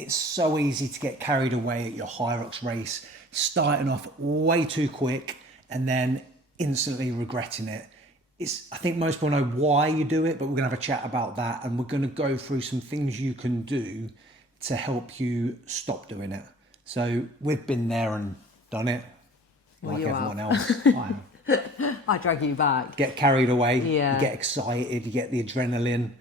it's so easy to get carried away at your Hyrox race, starting off way too quick and then instantly regretting it. I think most people know why you do it, but we're going to have a chat about that, and we're going to go through some things you can do to help you stop doing it. So we've been there and done it, well, like everyone else. I am. I drag you back. Get carried away, Yeah. you get excited, you get the adrenaline,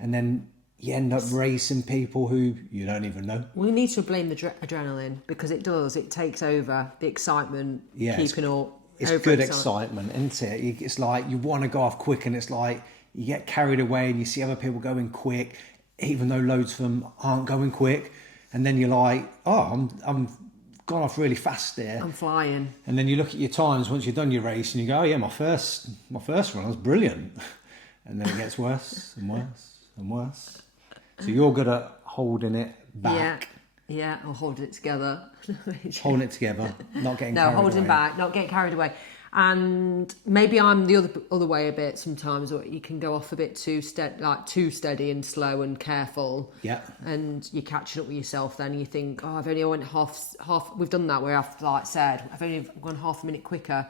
and then you end up racing people who you don't even know. We need to blame the adrenaline, because it takes over the excitement, keeping up. It's good excitement, isn't it? It's like you want to go off quick, and it's like you get carried away and you see other people going quick, even though loads of them aren't going quick. And then you're like, oh, I'm gone off really fast there. I'm flying. And then you look at your times once you've done your race and you go, oh yeah, my first run was brilliant. And then it gets worse and worse and worse. So you're good at holding it back. Yeah, or holding it together. Holding it together, not getting carried away. No, holding back, not getting carried away. And maybe I'm the other way a bit sometimes, or you can go off a bit too steady and slow and careful. Yeah. And you're catching up with yourself then, and you think, oh, I've only went half. We've done that where I've I've only gone half a minute quicker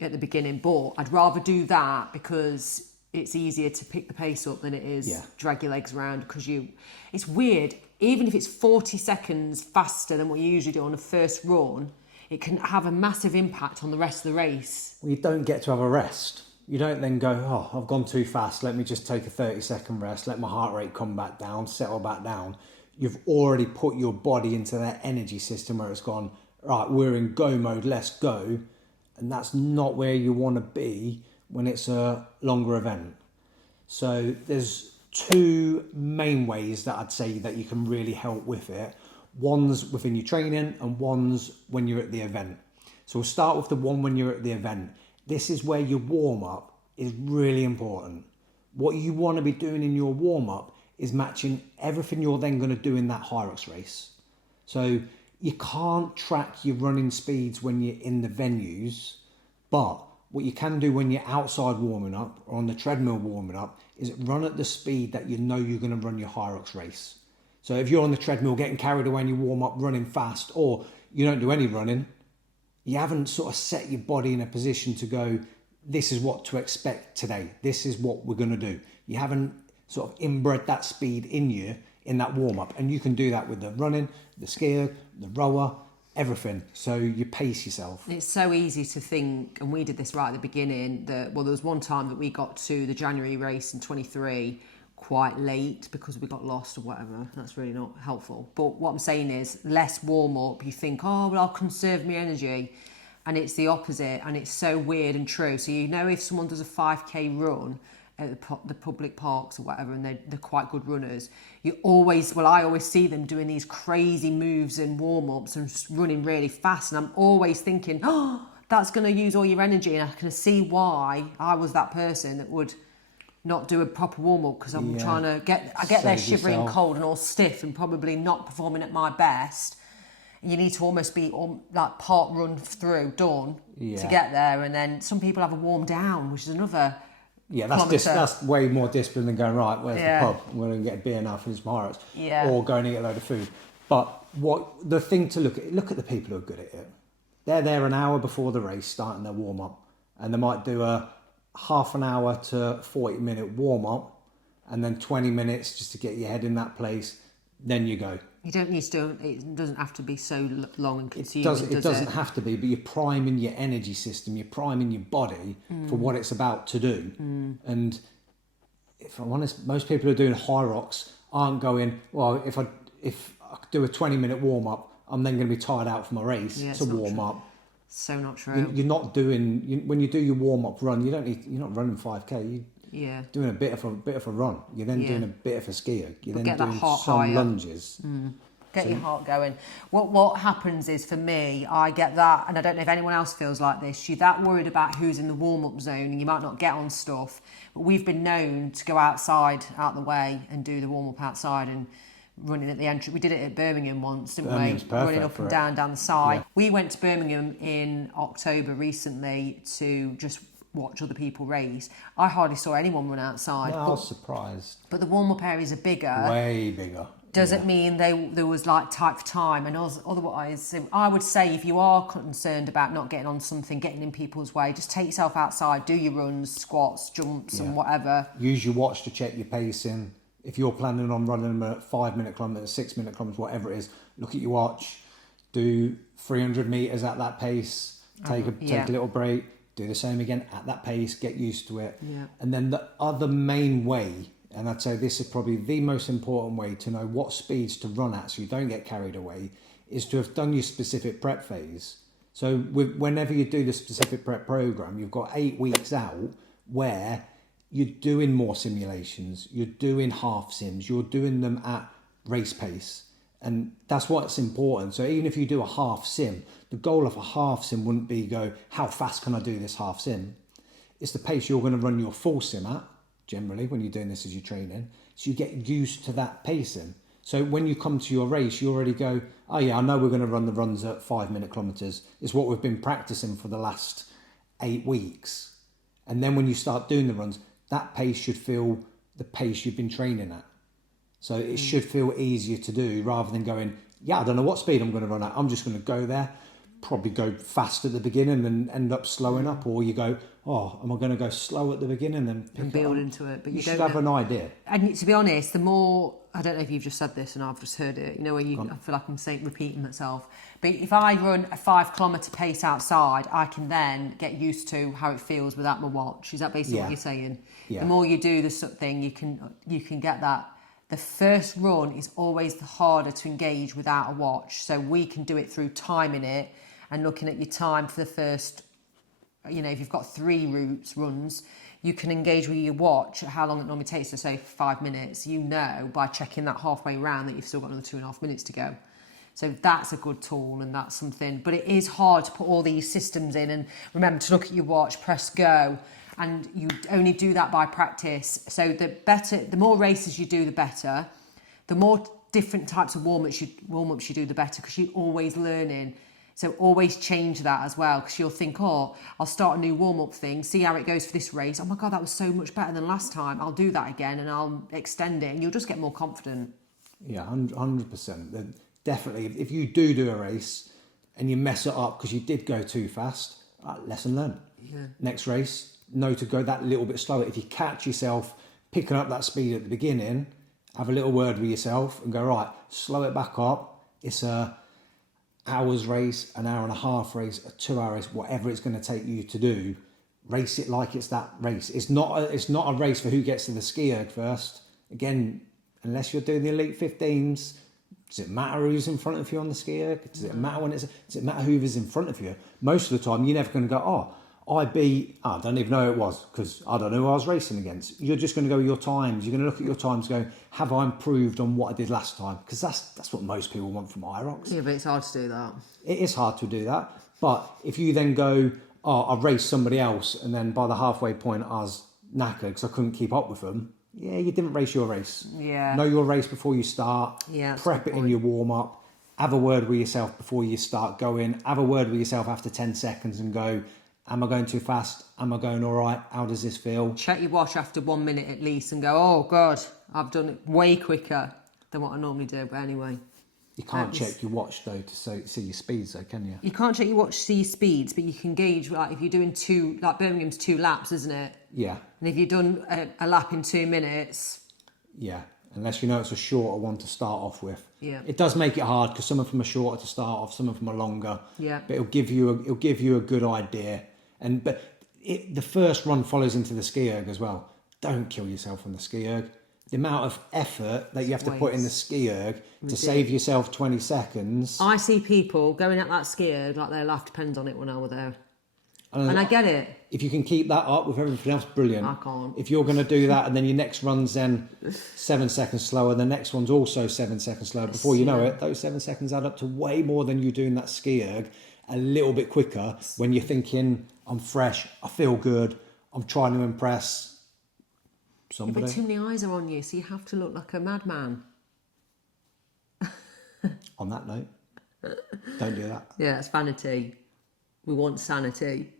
at the beginning, but I'd rather do that because it's easier to pick the pace up than it is drag your legs around, because it's weird. Even if it's 40 seconds faster than what you usually do on a first run, it can have a massive impact on the rest of the race. Well, you don't get to have a rest. You don't then go, oh, I've gone too fast, let me just take a 30-second rest, let my heart rate come back down, settle back down. You've already put your body into that energy system where it's gone, right, we're in go mode, let's go. And that's not where you want to be when it's a longer event. So there's two main ways that I'd say that you can really help with it. One's within your training and one's when you're at the event. So we'll start with the one when you're at the event. This is where your warm-up is really important. What you want to be doing in your warm-up is matching everything you're then going to do in that Hyrox race. So you can't track your running speeds when you're in the venues, but what you can do when you're outside warming up or on the treadmill warming up is run at the speed that you know you're going to run your Hyrox race. So if you're on the treadmill getting carried away and you warm up running fast, or you don't do any running, you haven't sort of set your body in a position to go, this is what to expect today. This is what we're going to do. You haven't sort of inbred that speed in you in that warm up. And you can do that with the running, the skier, the rower, everything. So you pace yourself. It's so easy to think, and we did this right at the beginning, that, well, there was one time that we got to the January race in 23 quite late because we got lost or whatever. That's really not helpful. But what I'm saying is, less warm up, you think, oh, well, I'll conserve my energy. And it's the opposite, and it's so weird and true. So you know, if someone does a 5k run at the public parks or whatever, and they're quite good runners, I always see them doing these crazy moves and warm-ups and running really fast, and I'm always thinking, oh, that's going to use all your energy, and I can see why I was that person that would not do a proper warm-up, because I'm trying to get there shivering cold and all stiff and probably not performing at my best. You need to almost be like part run through, done, to get there, and then some people have a warm down, which is another... Yeah, that's way more discipline than going, right, where's the pub? We're going to get a beer now for some Hyrox. Yeah. Or going to eat a load of food. But the thing to look at the people who are good at it. They're there an hour before the race, starting their warm-up. And they might do a half an hour to 40-minute warm-up, and then 20 minutes just to get your head in that place. Then you go. You don't need to, it doesn't have to be so long and consuming. It doesn't have to be, but you're priming your energy system, you're priming your body for what it's about to do. And if I'm honest, most people who are doing Hyrox aren't going, well, if I do a 20-minute warm-up, I'm then going to be tired out for my race to warm up. So not true. You're not doing, when you do your warm-up run, you're not running 5k, you're doing a bit of a run. You're then doing a bit of a skier. You're then doing some lunges. Get your heart going. What happens is, for me, I get that, and I don't know if anyone else feels like this, you're that worried about who's in the warm-up zone and you might not get on stuff, but we've been known to go outside, out the way, and do the warm-up outside and running at the entrance. We did it at Birmingham once, didn't we? Running up and down the side. Yeah. We went to Birmingham in October recently to just watch other people race. I hardly saw anyone run outside. No, I was surprised. But the warm-up areas are bigger. Way bigger. doesn't mean there was like type for time. And otherwise, so I would say if you are concerned about not getting on something, getting in people's way, just take yourself outside, do your runs, squats, jumps and whatever. Use your watch to check your pacing. If you're planning on running a 5-minute kilometre, 6-minute kilometres, whatever it is, look at your watch, do 300 metres at that pace, take a little break, do the same again at that pace, get used to it. Yeah. And then the other main way, and I'd say this is probably the most important way to know what speeds to run at so you don't get carried away, is to have done your specific prep phase. So whenever you do the specific prep program, you've got 8 weeks out where you're doing more simulations, you're doing half sims, you're doing them at race pace. And that's what's important. So even if you do a half sim, the goal of a half sim wouldn't be go, how fast can I do this half sim? It's the pace you're going to run your full sim at, generally, when you're doing this as you're training. So you get used to that pacing. So when you come to your race, you already go, oh yeah, I know we're going to run the runs at 5-minute kilometres. It's what we've been practicing for the last 8 weeks. And then when you start doing the runs, that pace should feel the pace you've been training at. So it should feel easier to do rather than going, yeah, I don't know what speed I'm going to run at. I'm just going to go there, probably go fast at the beginning and end up slowing up. Or you go, oh, am I going to go slow at the beginning and build into it? But you should have an idea. And to be honest, the more, I don't know if you've just said this and I've just heard it, where I feel like I'm repeating myself. But if I run a 5-kilometre pace outside, I can then get used to how it feels without my watch. Is that basically what you're saying? Yeah. The more you do this sort of thing, you can get that. The first run is always the harder to engage without a watch. So we can do it through timing it and looking at your time for the first, if you've got 3 runs, you can engage with your watch at how long it normally takes to say 5 minutes. By checking that halfway round that you've still got another 2.5 minutes to go. So that's a good tool and that's something. But it is hard to put all these systems in and remember to look at your watch, press go. And you only do that by practice. So the more races you do, the better. The more different types of warm-ups you do, the better, because you're always learning. So always change that as well, because you'll think, oh, I'll start a new warm-up thing, see how it goes for this race. Oh my God, that was so much better than last time. I'll do that again and I'll extend it and you'll just get more confident. Yeah, 100%. Definitely, if you do a race and you mess it up because you did go too fast, lesson learned. Yeah. Next race, know to go that little bit slower. If you catch yourself picking up that speed at the beginning, have a little word with yourself and go, right, slow it back up. It's a hour's race, an hour and a half race, a 2-hour race, whatever it's going to take you to do. Race it like it's that race. It's not a race for who gets to the ski erg first. Again, unless you're doing the elite 15s, does it matter who's in front of you on the ski erg? Does it matter does it matter who's in front of you? Most of the time, you're never going to go, oh, I don't even know who it was because I don't know who I was racing against. You're just going to go with your times. You're going to look at your times and go, have I improved on what I did last time? Because that's what most people want from Hyrox. Yeah, but it's hard to do that. It is hard to do that. But if you then go, oh, I raced somebody else and then by the halfway point I was knackered because I couldn't keep up with them. Yeah, you didn't race your race. Yeah. Know your race before you start. Yeah. Prep it in your warm-up. Have a word with yourself before you start going. Have a word with yourself after 10 seconds and go, am I going too fast? Am I going all right? How does this feel? Check your watch after 1 minute at least and go, oh God, I've done it way quicker than what I normally do. But anyway. You can't check your watch though to see your speeds though, can you? You can't check your watch to see your speeds, but you can gauge, like if you're doing Birmingham's 2 laps, isn't it? Yeah. And if you've done a lap in 2 minutes. Yeah, unless you know it's a shorter one to start off with. Yeah. It does make it hard because some of them are shorter to start off, some of them are longer. Yeah. But it'll give you a good idea. The first run follows into the ski erg as well. Don't kill yourself on the ski erg. The amount of effort that you have to put in the ski erg to save yourself 20 seconds. I see people going at that ski erg like their life depends on it when I were there. And I get it. If you can keep that up with everything else, brilliant. I can't. If you're going to do that and then your next run's then 7 seconds slower, the next one's also 7 seconds slower. Before you know it, those 7 seconds add up to way more than you do in that ski erg a little bit quicker when you're thinking, I'm fresh, I feel good, I'm trying to impress somebody. But too many eyes are on you, so you have to look like a madman. On that note, don't do that. Yeah, it's vanity. We want sanity.